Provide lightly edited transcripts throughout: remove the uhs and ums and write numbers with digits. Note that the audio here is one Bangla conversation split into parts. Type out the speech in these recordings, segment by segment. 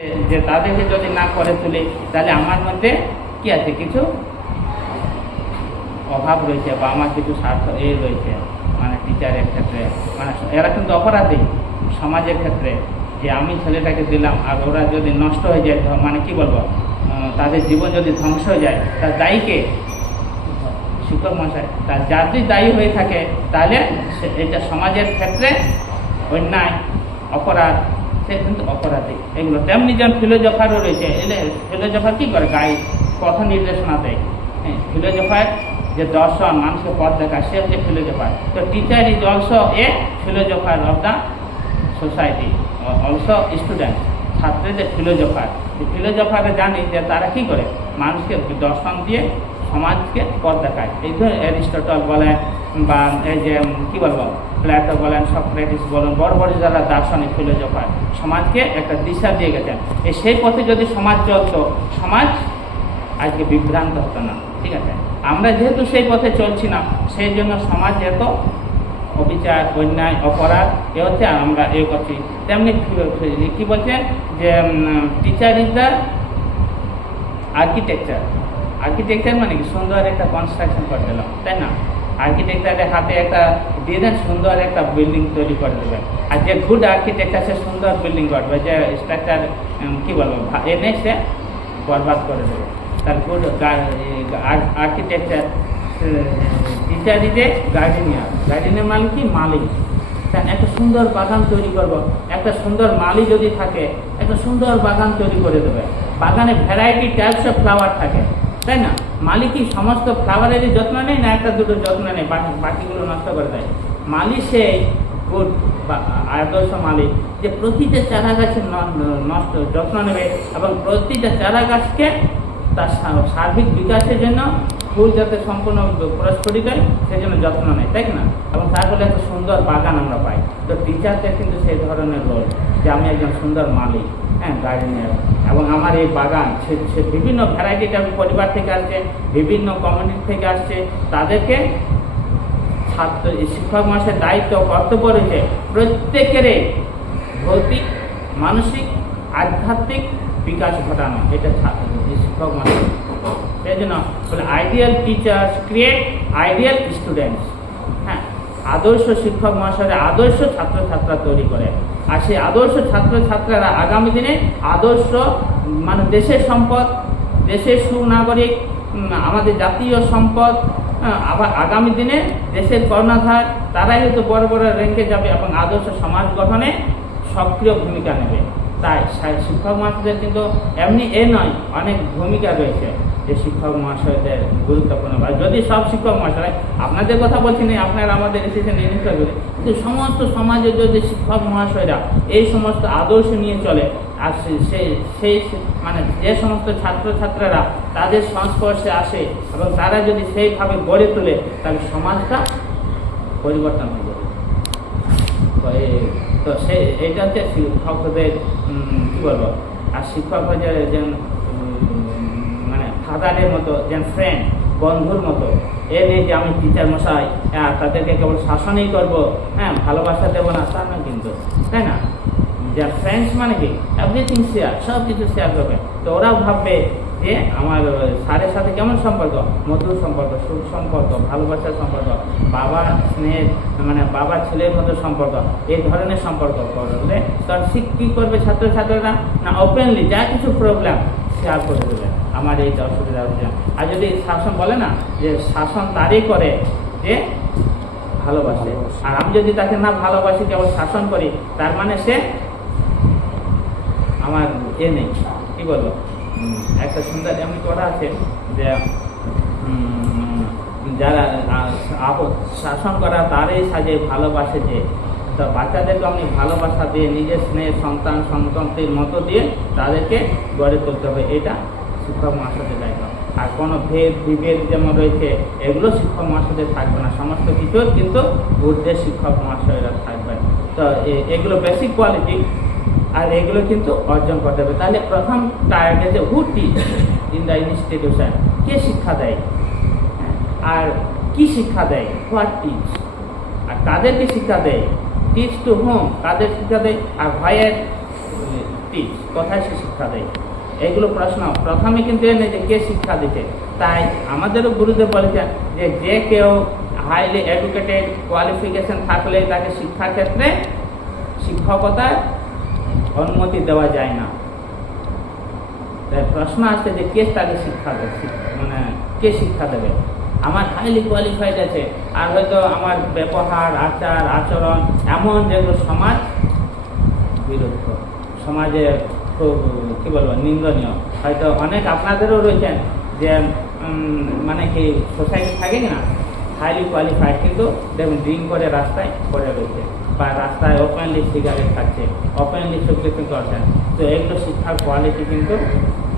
যে তাদেরকে যদি না করে তুলি তাহলে আমার মধ্যে কি আছে, কিছু অভাব রয়েছে বা আমার কিছু স্বার্থ রয়েছে, মানে টিচারের ক্ষেত্রে, মানে এরা কিন্তু অপরাধী সমাজের ক্ষেত্রে, যে আমি ছেলেটাকে দিলাম আর ওরা যদি নষ্ট হয়ে যায়, মানে কি বলবো, তাদের জীবন যদি ধ্বংস হয়ে যায়, তার দায়ীকে শিক্ষক মশাই। তার যদি দায়ী হয়ে থাকে তাহলে এটা সমাজের ক্ষেত্রে অন্যায়, অপরাধ, সে কিন্তু অপরাধী। এগুলো তেমনি যেমন ফিলোজফারও রয়েছে, এলে ফিলোজফার কী করে, গাইড, পথ নির্দেশনা দেয়। ফিলোজফার যে দর্শন, মানুষকে পথ দেখায়, সে হচ্ছে ফিলোজফার। তো teacher is also a philosopher of the society, also student, ছাত্রদের ফিলোজফার। ফিলোজফারে জানি যে তারা কী করে, মানুষকে দর্শন দিয়ে সমাজকে পথ দেখায়। এই ধরুন অ্যারিস্টটল বলেন বা এই যে কী বলবো, প্লেটো বলেন, সক্রেটিস বলেন, বড় বড় যারা দার্শনিক ফিলোজফার সমাজকে একটা দিশা দিয়ে গেছেন। সেই পথে যদি সমাজ চলতো, সমাজ আজকে বিভ্রান্ত হতো না। ঠিক আছে, আমরা যেহেতু সেই পথে চলছি না, সেই জন্য সমাজ এত অবিচার, অন্যায়, অপরাধ এ হচ্ছে, আর আমরা এ করছি। তেমনি কী বলছেন যে teacher is the architecture. Architecture মানে কি, সুন্দর একটা কনস্ট্রাকশন করে দিলাম, তাই না? আর্কিটেকচারের হাতে একটা দিয়ে দেন, সুন্দর একটা বিল্ডিং তৈরি করে দেবে। আর যে গুড আর্কিটেকচার, সে সুন্দর বিল্ডিং করবে, যে স্ট্রাকচার কী বলবো এনে সে বরবাদ করে দেবে। তার good architecture. Teacher is a gardener. Gardener মানে কি, মালিক। একটা সুন্দর বাগান তৈরি করব, একটা সুন্দর মালি যদি থাকে, একটা সুন্দর বাগান তৈরি করে দেবে। বাগানে ভ্যারাইটি টাইপস অফ ফ্লাওয়ার থাকে, তাই না? মালি কি সমস্ত ফ্লাওয়ারেরই যত্ন নেয় না একটা দুটো যত্ন নেয়, বাকিগুলো নষ্ট করে দেয়? মালি সেই গুড বা আদর্শ মালিক, যে প্রতিটা চারা গাছের নষ্ট যত্ন নেবে এবং প্রতিটা চারা গাছকে তার সার্বিক বিকাশের জন্য ফুল যাতে সম্পূর্ণ প্রস্ফুটিত হয় সেজন্য যত্ন নেয়, তাই না? এবং তার ফলে একটা সুন্দর বাগান আমরা পাই। তো টিচারদের কিন্তু সেই ধরনের রোল, যে আমি একজন সুন্দর মালিক, গার্ডেনিয়ার, এবং আমার এই বাগান সে বিভিন্ন ভ্যারাইটিটা পরিবার থেকে আসছে, বিভিন্ন কমিউনিটি থেকে আসছে, তাদেরকে ছাত্র শিক্ষক মহাশয়ের দায়িত্ব, কর্তব্য রয়েছে প্রত্যেকেরই ভৌতিক, মানসিক, আধ্যাত্মিক বিকাশ ঘটানো। এটা শিক্ষক মহাশয়। সেই জন্য বলে ideal teachers create ideal students. হ্যাঁ, আদর্শ শিক্ষক মহাশয়ের আদর্শ ছাত্রছাত্রা তৈরি করে। আর সেই আদর্শ ছাত্রছাত্রীরা আগামী দিনে আদর্শ, মানে দেশের সম্পদ, দেশের সুনাগরিক, আমাদের জাতীয় সম্পদ, আবার আগামী দিনে দেশের কর্ণধার, তারাই হয়তো বড় বড় র্যাঙ্কে যাবে এবং আদর্শ সমাজ গঠনে সক্রিয় ভূমিকা নেবে। তাই শিক্ষক মহাশয়দের কিন্তু এমনি নয়, অনেক ভূমিকা রয়েছে যে শিক্ষক মহাশয়দের গুরুত্বপূর্ণ। যদি সব শিক্ষক মহাশয়, আপনাদের কথা বলছি না, আপনারা আমাদের এসেছেন এই নিশ্চয় করে, কিন্তু সমস্ত সমাজে যদি শিক্ষক মহাশয়রা এই সমস্ত আদর্শ নিয়ে চলে, আর সেই মানে যে সমস্ত ছাত্রছাত্রীরা তাদের সংস্পর্শে আসে এবং তারা যদি সেইভাবে গড়ে তোলে, তাহলে সমাজটা পরিবর্তন হয়ে যাবে। তো এইটা হচ্ছে শিক্ষকদের কী বলবো। আর শিক্ষক যেন মানে ফাদারের মতো, যেন ফ্রেন্ড, বন্ধুর মতো। নেই যে আমি টিচার মশাই, তাদেরকে কেবল শাসনই করবো, ভালোবাসা দেবো না, তা না কিন্তু, তাই না? যার ফ্রেন্ডস মানে কি, এভরিথিং শেয়ার, সব কিছু শেয়ার করবে। তো ওরাও ভাববে যে আমার স্যারের সাথে কেমন সম্পর্ক, মধুর সম্পর্ক, সুখ সম্পর্ক, ভালোবাসার সম্পর্ক, বাবা স্নেহ, মানে বাবা ছেলের মতো সম্পর্ক, এই ধরনের সম্পর্ক করলে তার কী করবে ছাত্রছাত্রীরা না, ওপেনলি যা কিছু প্রবলেম শেয়ার করে দেবে, আমার এই অসুবিধা হচ্ছে। আর যদি শাসন বলে না, যে শাসন তারই করে যে ভালোবাসে, আর আমি যদি তাকে না ভালোবাসি, কেবল শাসন করি, তার মানে সে আমার নেই, কী বলবো। একটা সুন্দর এমনি করা আছে যে যারা শাসন করা তারই সাজে ভালোবাসে যে। তো বাচ্চাদেরকে আপনি ভালোবাসা দিয়ে, নিজের স্নেহ সন্তানটির মতো দিয়ে তাদেরকে গড়ে তুলতে হবে। এটা শিক্ষক মহাশয়দের দায়িত্ব। আর কোনো বিভেদ যেমন রয়েছে, এগুলো শিক্ষক মহাশয়দের থাকবে না, সমস্ত কিছুর কিন্তু ঊর্ধ্বে শিক্ষক মহাশয়রা থাকবেন। তো এগুলো বেসিক কোয়ালিটি, আর এগুলো কিন্তু অর্জন করতে হবে। তাহলে প্রথম টার্গেট যে হু টিচ ইন দ্য ইনস্টিটিউশন, কে শিক্ষা দেয়, আর কি শিক্ষা দেয়, হোয়াট টিচ, আর কাদেরকে শিক্ষা দেয়, টিচ টু হোম, কাদের শিক্ষা দেয়, আর হোয়ার টিচ। কোথায় সে শিক্ষা দেয়? এইগুলো প্রশ্ন প্রথমে কিন্তু এনে যে কে শিক্ষা দিতে। তাই আমাদেরও গুরুদেব বলেছেন যে কেউ হাইলি এডুকেটেড কোয়ালিফিকেশন থাকলে তাকে শিক্ষা ক্ষেত্রে শিক্ষকতার অনুমতি দেওয়া যায় না। তাই প্রশ্ন আসছে যে কে তাকে শিক্ষা দেবে, মানে কে শিক্ষা দেবে? আমার হাইলি কোয়ালিফাইড আছে, আর হয়তো আমার ব্যবহার আচার আচরণ এমন যেগুলো সমাজ বিরুদ্ধ, সমাজে খুব কী বলবো নিন্দনীয়। হয়তো অনেক আপনাদেরও রয়েছেন যে মানে কি সোসাইটি থাকে না হাইলি কোয়ালিফাইড, কিন্তু দেখুন ড্রিঙ্ক করে রাস্তায় পড়ে রয়েছে, বা রাস্তায় ওপেনলি সিগারেট খাচ্ছে, ওপেনলি সব কিছু করছেন। তো এগুলো শিক্ষার কোয়ালিটি কিন্তু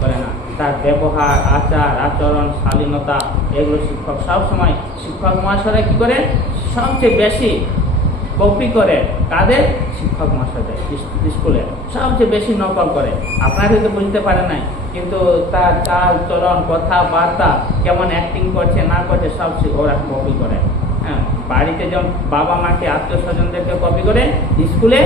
করে না। তার ব্যবহার আচার আচরণ শালীনতা এগুলো শিক্ষক সবসময়, শিক্ষক মহাশয়রা কী করে সবচেয়ে বেশি কপি করে, কাদের? শিক্ষক মহাশয়দের স্কুলে সবচেয়ে বেশি নকল করে। আপনারা হয়তো বুঝতে পারেন নাই, কিন্তু তার চাল চলন কথাবার্তা কেমন অ্যাক্টিং করছে না করছে সব ওরা কপি করে। হ্যাঁ, বাড়িতে যেমন বাবা মাকে আত্মীয় স্বজনদেরকে কপি করে, স্কুলে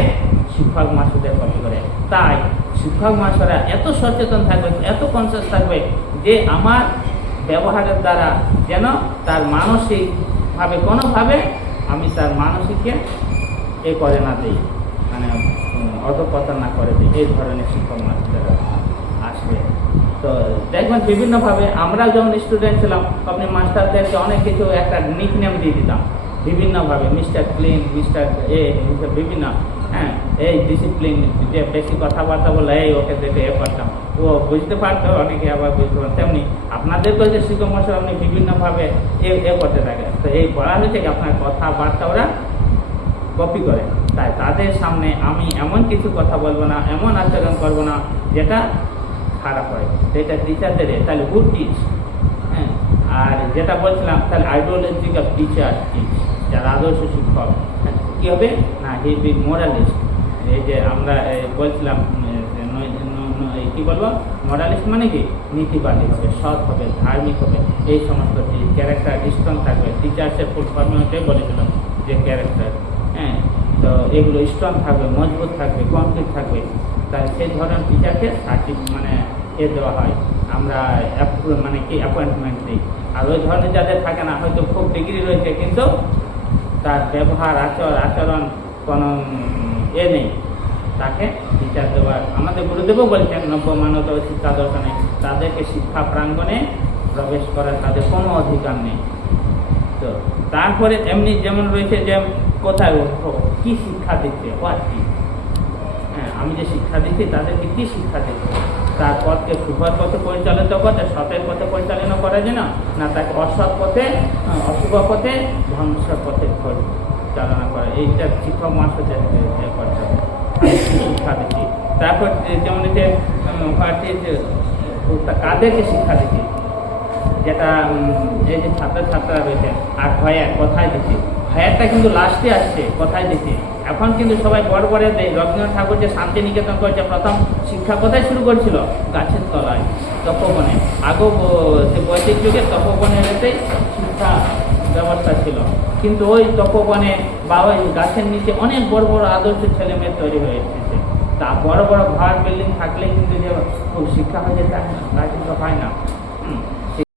শিক্ষক মহাশয়দের কপি করে। তাই শিক্ষক মহাশয়রা এত সচেতন থাকবে, এত কনসিয়াস থাকবে যে আমার ব্যবহারের দ্বারা যেন তার মানসিকভাবে কোনোভাবে আমি তার মানসিককে এ করে না দিই, মানে অধঃপতন না করে দিই। এই ধরনের শিক্ষক মাস্টাররা আসবে। তো দেখবেন বিভিন্নভাবে আমরা যখন স্টুডেন্ট ছিলাম, আপনি মাস্টারদেরকে অনেক কিছু একটা নিক নেম দিয়ে দিতাম বিভিন্নভাবে, মিস্টার ক্লিন, মিস্টার বিভিন্ন, হ্যাঁ এই ডিসিপ্লিন, যে বেশি কথাবার্তা বলে এই ওকে দেখে এ করতাম, ও বুঝতে পারতো, অনেকে আবার বুঝতে পারতো। তেমনি আপনাদেরকেও যে শিক্ষক মশাই আপনি বিভিন্নভাবে এ করতে থাকে। তো এই বলা হয়েছে কি আপনার কথাবার্তা ওরা কপি করে। তাই তাদের সামনে আমি এমন কিছু কথা বলবো না, এমন আচরণ করবো না যেটা খারাপ হয়, যেটা টিচারদের তাহলে গুড টিচ। হ্যাঁ, আর যেটা বলছিলাম তাহলে আইডিওলজিক অফ টিচার টিচ, যারা আদর্শ শিক্ষক কী হবে না, হি বি মোরালিস্ট। এই যে আমরা বলছিলাম কী বলবো, মোরালিস্ট মানে কি নীতিবাদী হবে, সৎ হবে, ধার্মিক হবে, এই সমস্ত ক্যারেক্টার স্ট্রং থাকবে। টিচার্সের ফুল ফর্মে ওটাই বলেছিলাম যে ক্যারেক্টার, হ্যাঁ, তো এগুলো স্ট্রং থাকবে, মজবুত থাকবে, কমপ্লিট থাকবে। তাই সেই ধরনের টিচারকে মানে দেওয়া হয়, আমরা মানে কি অ্যাপয়েন্টমেন্ট দিই। আর ওই ধরনের যাদের থাকে না, হয়তো খুব ডিগ্রি রয়েছে কিন্তু তার ব্যবহার আচরণ কোনো নেই, তাকে টিচার দেওয়ার আমাদের গুরুদেবও বলছেন নব্য মানত শিক্ষা দর্শনে তাদেরকে শিক্ষা প্রাঙ্গণে প্রবেশ করার তাদের কোনো অধিকার নেই। তো তারপরে এমনি যেমন রয়েছে যে কোথায় কি শিক্ষা দিচ্ছে, হ্যাঁ আমি যে শিক্ষা দিচ্ছি তাদেরকে কি শিক্ষা দিচ্ছে, তার পথকে শুভ পথে পরিচালিত করতে, সতের পথে পরিচালনা করা যায় না তাকে অসৎ পথে অশুভ পথে ধ্বংসের পথে চালনা করে। এইটা শিক্ষক মহাশয়দের করতে হবে শিক্ষা দিচ্ছি। তারপর যেমন কাদেরকে শিক্ষা দিচ্ছি, যেটা এই যে ছাত্রছাত্রীরা রয়েছে, আর ভয়ার কোথায় দিচ্ছি, ভয়ারটা কিন্তু লাস্টে আসছে কোথায় দিচ্ছি। এখন কিন্তু সবাই বড় বড় দেয়। রবীন্দ্রনাথ ঠাকুর যে শান্তিনিকেতন করেছে, প্রথম শিক্ষা কোথায় শুরু করেছিল? গাছের তলায়, তপবনে। আগেও যে বৈদিক যুগে তপবনের এতেই শিক্ষা ব্যবস্থা ছিল, কিন্তু ওই তপবনে বা ওই গাছের নিচে অনেক বড় বড় আদর্শ ছেলে মেয়ে তৈরি হয়ে এসেছে। তা বড় বড় ঘর বিল্ডিং থাকলে কিন্তু যে খুব শিক্ষা হয়ে যেতে তা কিন্তু হয় না।